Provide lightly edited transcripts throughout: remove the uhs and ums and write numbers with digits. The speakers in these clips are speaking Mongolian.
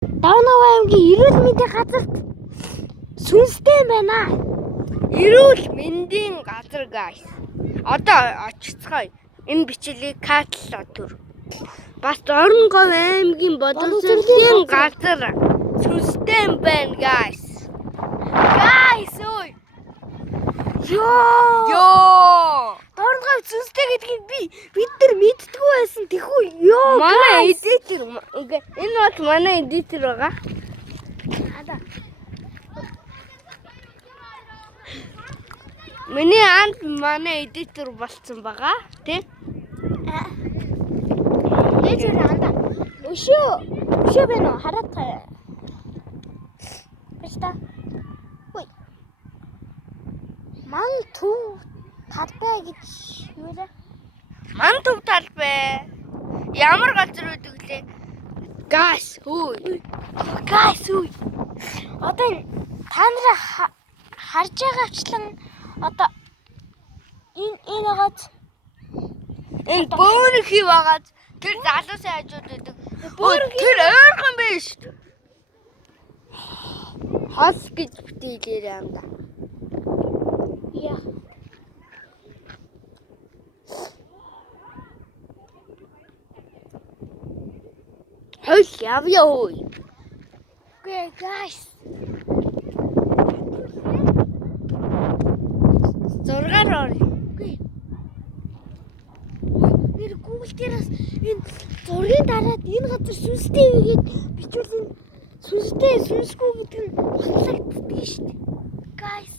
Давнаа аймгийн эрүүл мэндийн газарт сүнстэй байна. Эрүүл мэндийн газар guys. Одоо очицгаая. Энэ бичлэгийг катлаа төр. Бас Оронгов аймгийн боловсролын газар сүнстэй байна guys. Guys ой. Ёо. Оронгов сүнстэй гэдгийг бид нар мэддэггүй байсан. Тэхүү ёо. Манай эдитер. Энэ бол манай эдитер байгаа. Миний анд манай эдитер болсон байгаа тий. Нээж андаа. Өшөө байна уу? Хараад таа. Бasta. Ой. Ман төв талбай гэж юу вэ? Ман төв талбай. Ямар газар үүдэг лээ? Газ хүй. Одоо та нараа харж байгаачлан одоо энэ байгаад Энэ бөөрхий байгаад тэр залуусын хажууд үүдэг. Тэр ойрхон биш. Хос гэж битээлээ юм да. яа. Хөл явъя ой. Гэ guys. Зургаар ор. Нэр Google дээрээс энэ зургийн дараад энэ газар сүнстэй үгээд бичвэл энэ сүнстэй сүнсгүй гэдэг нь батлагддаг шүү дээ. Guys.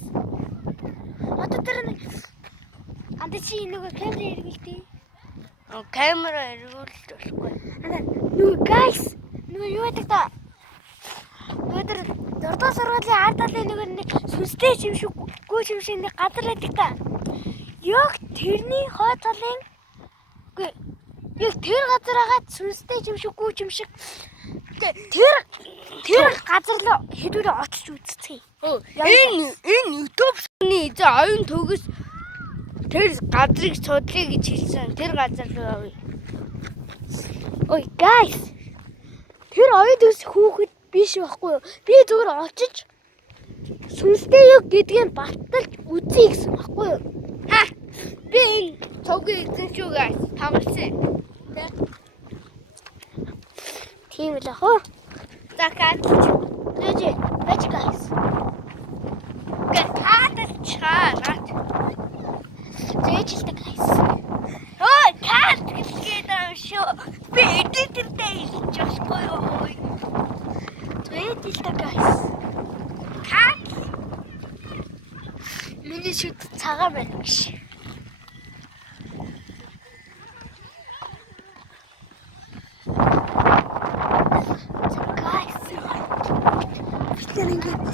Одоо тэр нэг чи нөгөө камера эргүүлтий. Камера эргүүлж болохгүй. Нөгөө guys. Нөгөө юу гэдэг та? Нөгөө тэр 4-р сургуулийн ард талын нөгөө нэг сүнстэй шимшиггүй шимшиг нэг газар байдаг та. Яг тэрний хой талын яг тэр газар агаад сүнстэй шимшиггүй шимшиг. Тэр газар руу хэдүүрээ очиж үзцгээе. Энэ YouTube-ны эзэн оюун төгс тэр газрыг судлаа гэж хэлсэн. Тэр газар руу явъя. Ой guys. Тэр оюун төгс хүүхэд биш байхгүй юу? Би зүгээр очиж сүнстэй юу гэдгийг батталж үзье гэсэн байхгүй юу? Ха. Би энэ цогийн эзэн шүү guys. Тамарсан. Тийм л аа. За катлж. Байж guys. Катлчаарат. Зээжлдэг guys. Ой, кат гэдэг юм шүү. Би эдитэртэй хэлж болохгүй юу? Зээжлдэг guys. Кат. Миний шүд цагаан байна гэж.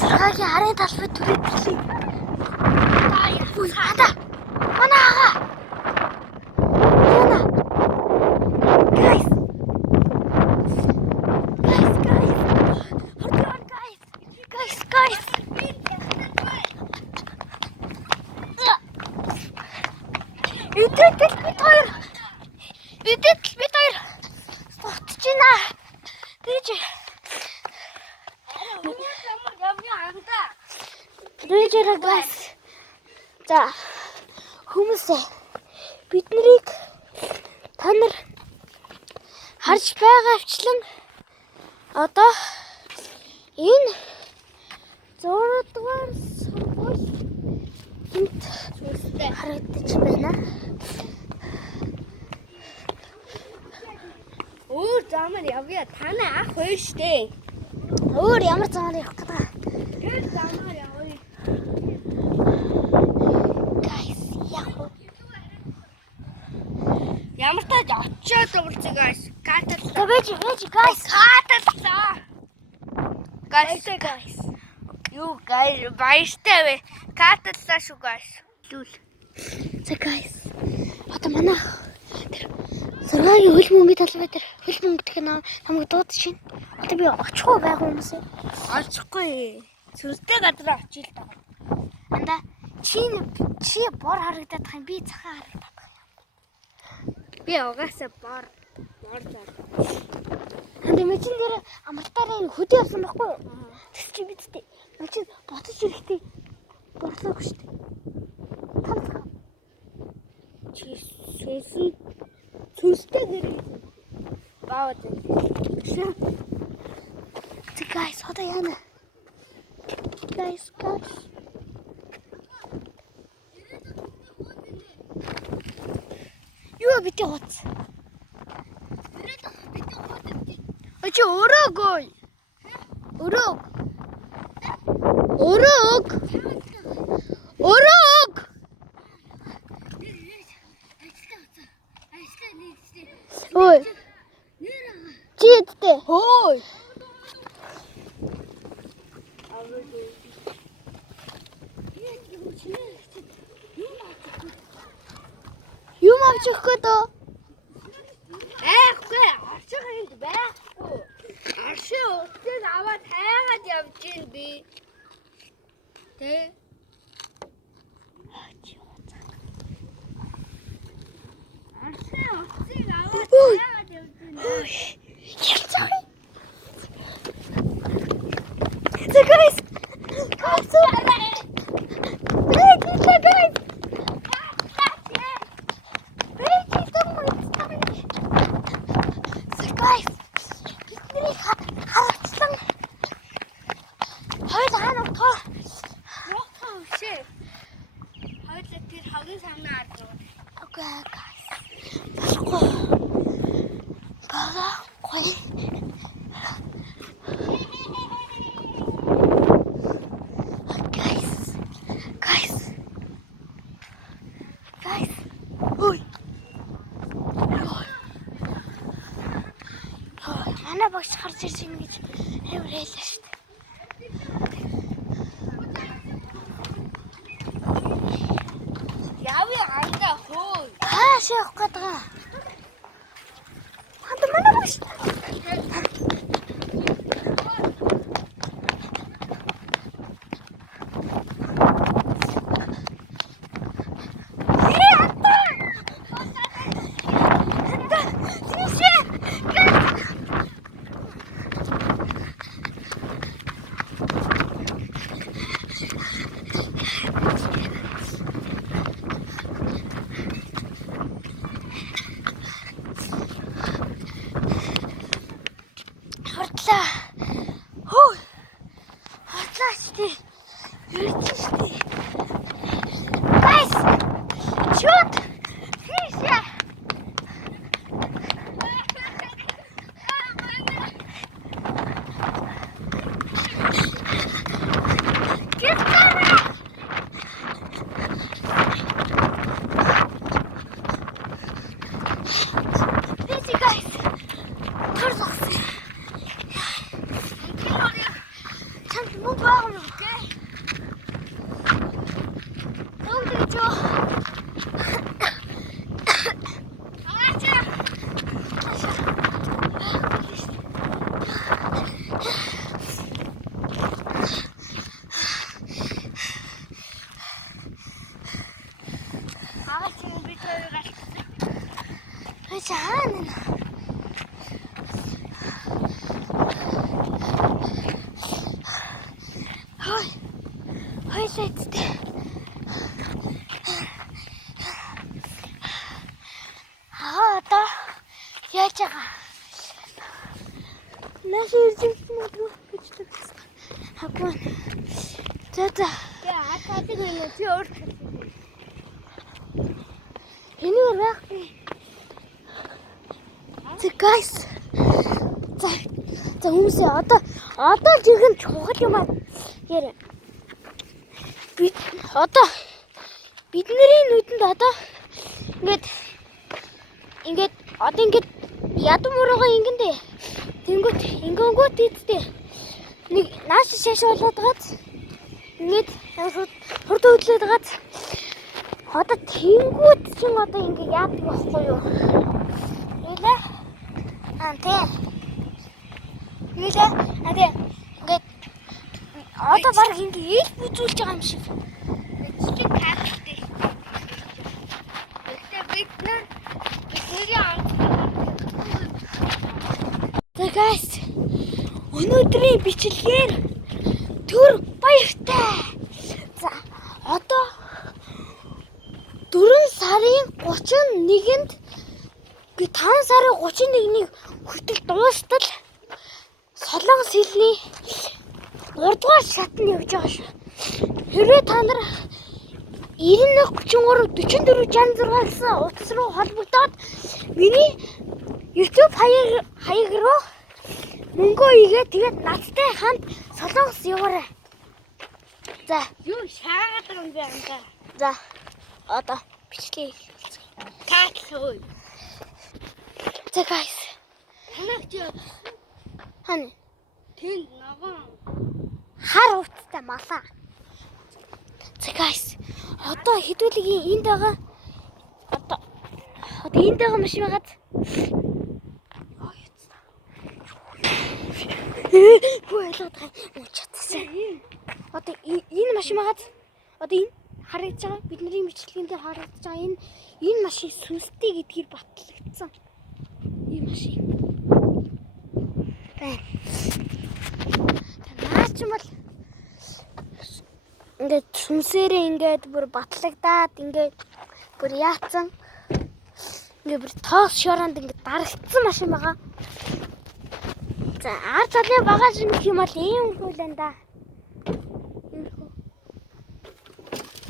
Цагаагийн арын талбай түрээдлээ. Ой, хата. Манай ага. Яна. Guys. Hold on guys. Guys. Бид хоёр. Утж байна. Дэж. Рэжера guys. За. Хүмүүсээ бид нарыг та нар харж байгаачлан одоо энэ 6 дугаар сургууль энд зүйлстэй харагдаж байна. Өөр замаар явъя. Танай ах хоёр штэ. Өөр ямар замаар явах гэдэг. Тэр замаар явъя. Guys, яах вэ? Ямар тааж очиод уулзъя guys. Катлаа. Байж guys. Катлаа. Guys. Юу guys, баяртай вэ? Катлаа шүү guys. Лүүл. За guys. Одоо манай тэр сургаагийн хөл мөнгөний талбай дээр хөл мөнгө гэх нь намайг дуудаж байна. Одоо би очихгүй байх хүмүүсээ. Очихгүй. Сүнстэй газар очил таа. Анда чи бор харагдаад байгаа юм, би цахаа харагдаад байгаа юм. Би угаасаа бор зар. Ханд мэчин дээр амралтаараа хөдөө явсан байхгүй юу? Тэс чи бидтэй. Мэчин ботож ирэхдээ борлоогүй шүү дээ. Танцгаа. Чи сүнстэй нэр баавд. Guys, одоо яана? Guys. Юу битээ хоц? Чи өрөөгөө. Өрөөг. Ой. Чи ядтай. Хөөй. Юм авчих гэдэг. Ээхгүй арчих энд байхгүй. Арши утсыг аваад хайгаад явж гин би. Тэ? Арши утсыг аваад хайгаад явж гин. Ярьцгаа. So guys. Манай багш гарч ирж байна гэж амар хэллээ шүү дээ. Яви анда хөөй. Хааш явах гээд байгаа. Ханта манай багш. Guys. За хүмүүсээ одоо жихэн чухал юм аа. Яа. Бидний нүдэнд одоо ингээд ядуу муруугаа ингэндээ. Тэнгүүт ийдтэй. Нэг нааш шаш болоод гац. Ингээд хурд хөдлөөд гац. Одоо тэнгүүт чин одоо ингэ яадаг байхгүй юу? Нилээ. Ингээд одоо баг ингэ ийг бүзүүлж байгаа юм шиг. Чиг каптэй. Бидний За guys. өнөөдрийн бичлэгээр төр баяртай. За одоо 4 сарын 31-нд би 5 сарын 31-ний хүртэл дуустал Солонгос хэлний 3 дугаар шатнд явж байгаа шүү. Хэрвээ та нар 91 33 44 66 гэсэн утас руу холбогдоод миний YouTube хаяг руу мөнгө игээд тэгээд надтай хамт Солонгос яваарай. За, Юу шаагаад байгаа юм бэ антаа? за. Одоо бичлээ эхэлцгээе. Таатлаа. За guys. Танаач Хань тэнд ногоон. хар утастай малаа. За guys. Одоо хэдүүлгийн энд байгаа. Одоо энд байгаа машин байгаад. Бүү ялаад байгаа. Чатсан. Одоо энэ машин байгаад. Одоо энэ харагдаж байгаа. Бидний бичлэгийн дээр харагдаж байгаа энэ машин сүнстэй гэдгээр батлагдсан. Энэ машин. Бай. Танаач юм бол ингээд сүнсээрээ ингээд бүр батлагдаад ингээд бүр яатсан. Ингээд бүр тоос шоронд ингээд дарагдсан машин байгаа. За ард талын багаж нэг юм бол ийм хөлэн да.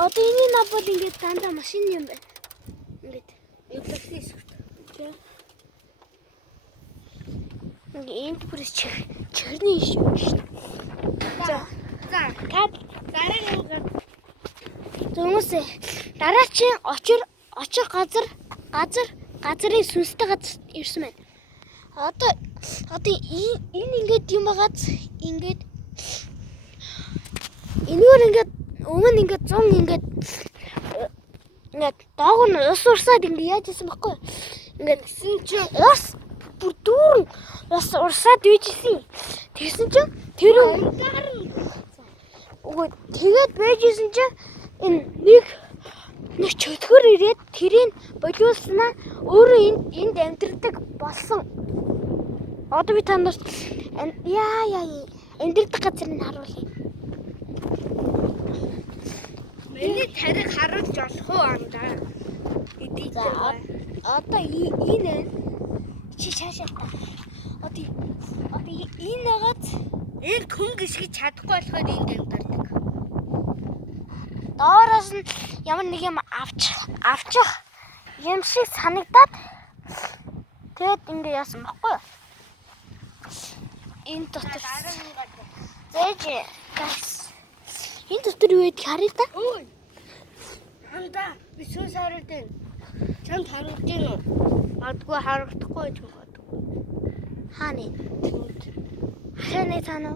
Одоо энэ нав бол ингээд дандаа машин юм байна. Ингээд Эвлэхээс шүү. Энд бүр чихэрний иш юм шүү. За Кад дараагийн Зөөсөө дараачийн очих газрын сүнстэй газар ирсэн байна. Одоо энэ ингээд юм байгааз ингээд энэгээр ингээд өмнө ингээд 100 ингээд доогор нь ус урсаад ингээд яаж исэн баггүй. Ингээд гисэн чи ус бүр дүүрэн ус урсаад үйжсэн. Тэгсэн чинь тэр үгүй тэгээд байжсэн чинь энэ нэг чөтгөр ирээд тэрийг болиулснаа өөрөө энд амьдэрдэг болсон. Одоо би танаас амьдэрдэг газрыг харуулъя. миний тариг харуулж болох уу андаа? Эдий. Одоо энэ чи чаашаа та. Одоо энэ нагаад Энэ хүн гიშгэж чадахгүй болохоор энд амьдардаг. доороос нь ямар нэг юм авчих юм шиг санагдаад тэгэд ингэ яасан баггүй юу? Энэ дотор зээж гайс. Энэ дотор юу гэдэг харъя та? Ой. Андаа би сүнс харуулж байна. Чамд харуулж байна уу? Магадгүй харагдахгүй ч юм уу. Хааны. Хашааны цаана.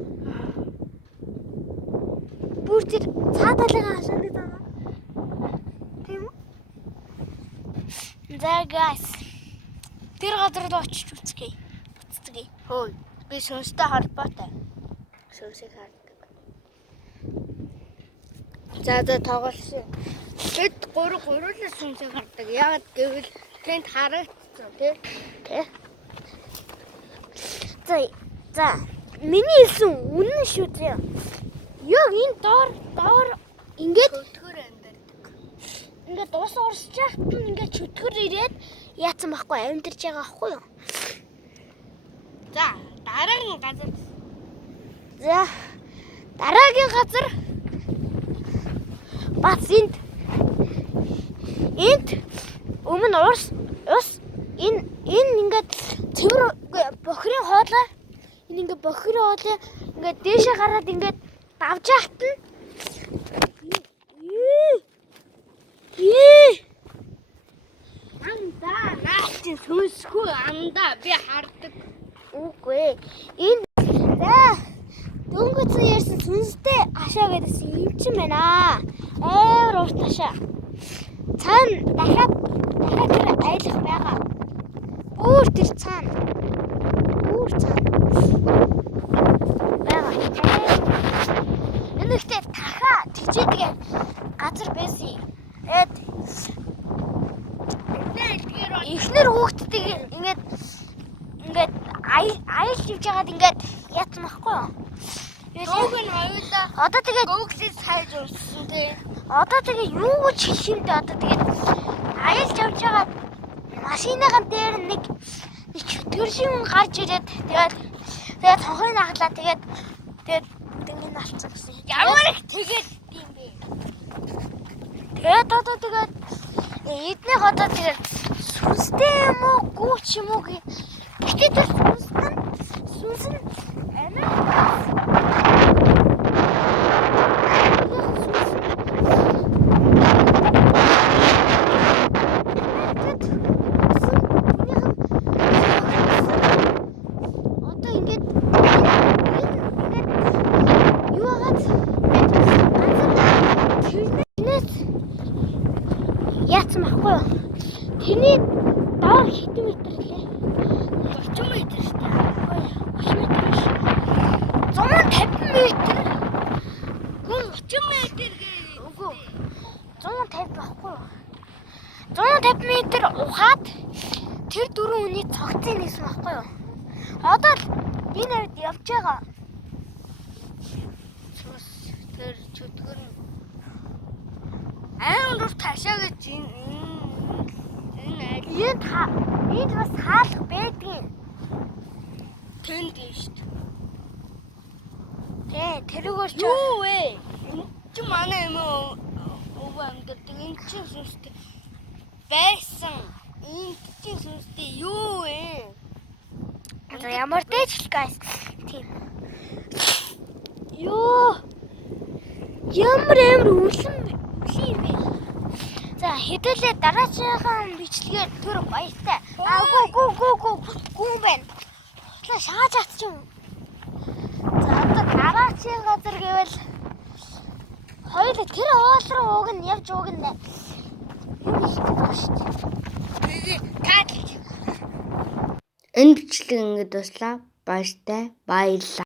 Бүр тэр цаа талын хашааны цаана. Тийм үү? За guys. Тэр газар руу очиж үзье. Буццгаая. Хөөе. Би сүнстэй холбоотой. Сүнсийг хардаг. За тоглосон. Бид гурлаа сүнсийг хардаг. Яагаад гэвэл тэнд харагдсан тий? За миний хэлсэн үнэн шүү дээ. Яг энэ доор ингээд Чөтгөр амьдардаг. ингээд ус урсч яхад нь ингээд чөтгөр ирээд яатсан байхгүй амьдарч байгаа байхгүй юу? За дараагийн газар. За дараагийн газар бац энд өмнө ус энэ ингээд цэвэр бохирын хоолой энэ ингээд бохирын хоолой ингээд дээшээ гараад ингээд давж яхад нь Андаа наач сүнсгүй андаа би хардаг. үгүй энэ за дөнгөцөн ярьсан сүнстэй хашаа гэдээс юм чинь байна. Амар урт хашаа. Цаана дахиад тэр айлах байгаа. Бүр тэр цаана. Бүр цаана. Бага. Энэхтэй таха тийчээдгээ газар байсан. Эд эхнэр хүүхдтэй ингээд аялж явж байгаад ингээд яатсан явсан байхгүй юу? Дууг нь хоёулаа Одоо тэгээд Google-ийг хайж урьдсан тий. одоо тэгээд юу гэж хэлэх юм бэ? Одоо тэгээд аялж явж байгаа машиныхан дээр нэг чөтгөршин гарч ирээд тэгээд цонхыг наглаа тэгээд бүгднийг алцсан гэсэн. Ямар их тэгээд юм бэ? Тэгээд одоо тэгээд эднийх одоо тэгээд сүнстэй юм уу гүүч юм уу гэх. Гэтэ тэр сүнс нь яатсан байхгүй юу? Тэрний доор хэдэн метр лээ? 30 метр шүү дээ. 30 метр биш. 150 метр. Гүн 30 метр гээ. Үгүй. 150 байхгүй юу? 150 метр ухаад тэр дөрөв хүний цогцыг нээсэн байхгүй юу? Одоо л би навд явж байгаа. Тэр чөтгөр нь амар ташаа гэж Энд бас хаалх байдгийн. тэнд шүү дээ. Тэ тэрүүгээр ч Юу вэ? Энд чи манай юм уу? Өвөө амьддаг энэ чинь сүнстэй байсан. Энд чинь сүнстэй юу вэ? одоо ямар дэж guys. Тийм. Ёо. Ямар үлэн юм бэ? За хэдүүлээ дараагийн бичлэгээр төр баяртай. Гүү байна. Шааж атчих юм. За одоо дараагийн газар гэвэл хоёул тэр оол руу уг нь явж угнаа. Юу хийх вэ шүү дээ. Тэгээд энэ бичлэг ингэж дуслаа. Баяртай. Баярлалаа.